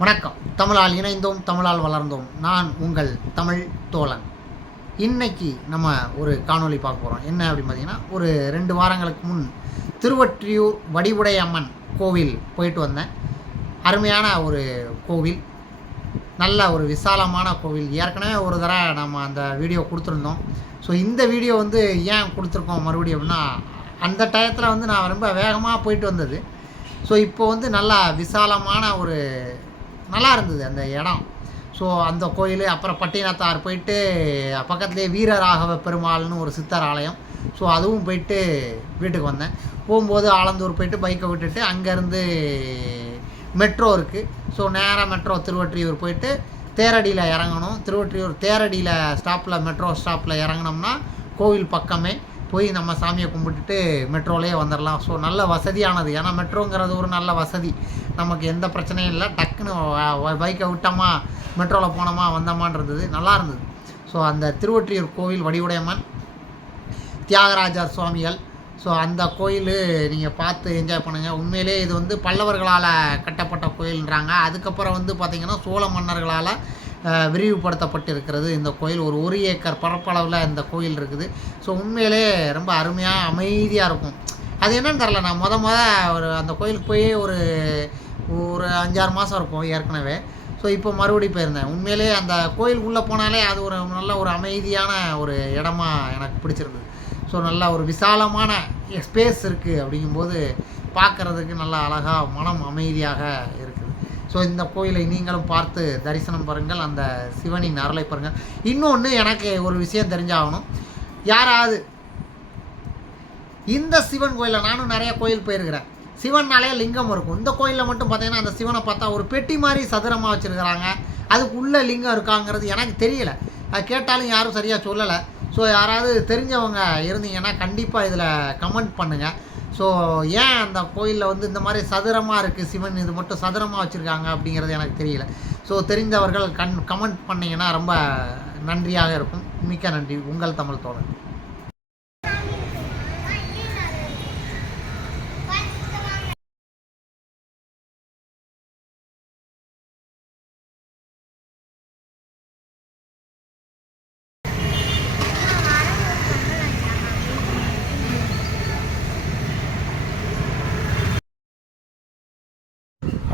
வணக்கம். தமிழால் இணைந்தோம், தமிழால் வளர்ந்தோம். நான் உங்கள் தமிழ் தோழன். இன்னைக்கு நம்ம ஒரு காணொளி பார்க்க போகிறோம். என்ன அப்படின்னு பார்த்தீங்கன்னா, ஒரு 2 வாரங்களுக்கு முன் திருவொற்றியூர் வடிவுடை அம்மன் கோவில் போயிட்டு வந்தேன். அருமையான ஒரு கோவில், நல்ல ஒரு விசாலமான கோவில். ஏற்கனவே ஒரு தடவை நம்ம அந்த வீடியோ கொடுத்துருந்தோம். ஸோ இந்த வீடியோ ஏன் கொடுத்துருக்கோம் மறுபடியும் அப்படின்னா, அந்த டயத்தில் நான் ரொம்ப வேகமாக போயிட்டு வந்தது. ஸோ இப்போ நல்லா விசாலமான ஒரு நல்லா இருந்தது அந்த இடம். ஸோ அந்த கோயில், அப்புறம் பட்டினத்தார் போயிட்டு பக்கத்துலேயே வீரராகவ பெருமாள்னு ஒரு சித்தர் ஆலயம். ஸோ அதுவும் போயிட்டு வீட்டுக்கு வந்தேன். போகும்போது ஆலந்தூர் போயிட்டு பைக்கை விட்டுட்டு அங்கேருந்து மெட்ரோ இருக்குது. ஸோ நேராக மெட்ரோ திருவொற்றியூர் போயிட்டு தேரடியில் இறங்கணும். திருவொற்றியூர் தேரடியில் ஸ்டாப்பில், மெட்ரோ ஸ்டாப்பில் இறங்கினோம்னா கோவில் பக்கமே போய் நம்ம சாமியை கும்பிட்டுட்டு மெட்ரோலேயே வந்துடலாம். ஸோ நல்ல வசதியானது. ஏன்னா மெட்ரோங்கிறது ஒரு நல்ல வசதி. நமக்கு எந்த பிரச்சனையும் இல்லை. டக்குன்னு பைக்கை விட்டோமா, மெட்ரோவில் போனோமா, வந்தோமான் இருந்தது. நல்லா இருந்தது. ஸோ அந்த திருவொற்றியூர் கோவில் வடிவுடையம்மன், தியாகராஜர் சுவாமிகள். ஸோ அந்த கோயில் நீங்கள் பார்த்து என்ஜாய் பண்ணுங்கள். உண்மையிலே இது பல்லவர்களால் கட்டப்பட்ட கோயில்ன்றாங்க. அதுக்கப்புறம் பார்த்திங்கன்னா சோழ மன்னர்களால் விரிவுபடுத்தப்பட்டிருக்கிறது இந்த கோயில். ஒரு 1 ஏக்கர் பரப்பளவில் இந்த கோயில் இருக்குது. ஸோ உண்மையிலே ரொம்ப அருமையாக அமைதியாக இருக்கும். அது என்னன்னு தெரில. நான் ஒரு அந்த கோயிலுக்கு போய் ஒரு 5-6 மாதம் இருக்கும் ஏற்கனவே. ஸோ இப்போ மறுபடியும் போயிருந்தேன். உண்மையிலே அந்த கோயிலுக்குள்ளே போனாலே அது ஒரு நல்ல ஒரு அமைதியான ஒரு இடமா எனக்கு பிடிச்சிருக்கு. ஸோ நல்ல ஒரு விசாலமான ஸ்பேஸ் இருக்குது. அப்படிங்கும்போது பார்க்குறதுக்கு நல்லா அழகாக மனம் அமைதியாக இருக்குது. ஸோ இந்த கோயிலை நீங்களும் பார்த்து தரிசனம் பாருங்கள், அந்த சிவனின் அருளை பாருங்கள். இன்னொன்று எனக்கு ஒரு விஷயம் தெரிஞ்சாகணும். யாராவது இந்த சிவன் கோயிலில், நானும் நிறைய கோயில் போயிருக்கிறேன், சிவன்னாலே லிங்கம் இருக்கும். இந்த கோயிலில் மட்டும் பார்த்தீங்கன்னா அந்த சிவனை பார்த்தா ஒரு பெட்டி மாதிரி சதுரமாக வச்சுருக்கிறாங்க. அதுக்குள்ளே லிங்கம் இருக்காங்கிறது எனக்கு தெரியல. அது கேட்டாலும் யாரும் சரியாக சொல்லலை. ஸோ யாராவது தெரிஞ்சவங்க இருந்தீங்கன்னா கண்டிப்பாக இதில் கமெண்ட் பண்ணுங்கள். ஸோ ஏன் அந்த கோயிலில் இந்த மாதிரி சதுரமாக இருக்குது சிவன், இது மட்டும் சதுரமாக வச்சுருக்காங்க அப்படிங்கிறது எனக்கு தெரியல. ஸோ தெரிந்தவர்கள் கமெண்ட் பண்ணிங்கன்னா ரொம்ப நன்றியாக இருக்கும். மிக்க நன்றி. உங்கள் தமிழ் தோழன்.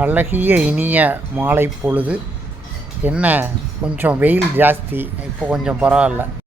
அழகிய இனிய மாலை பொழுது. என்ன கொஞ்சம் வெயில் ஜாஸ்தி, இப்போ கொஞ்சம் பரவாயில்ல.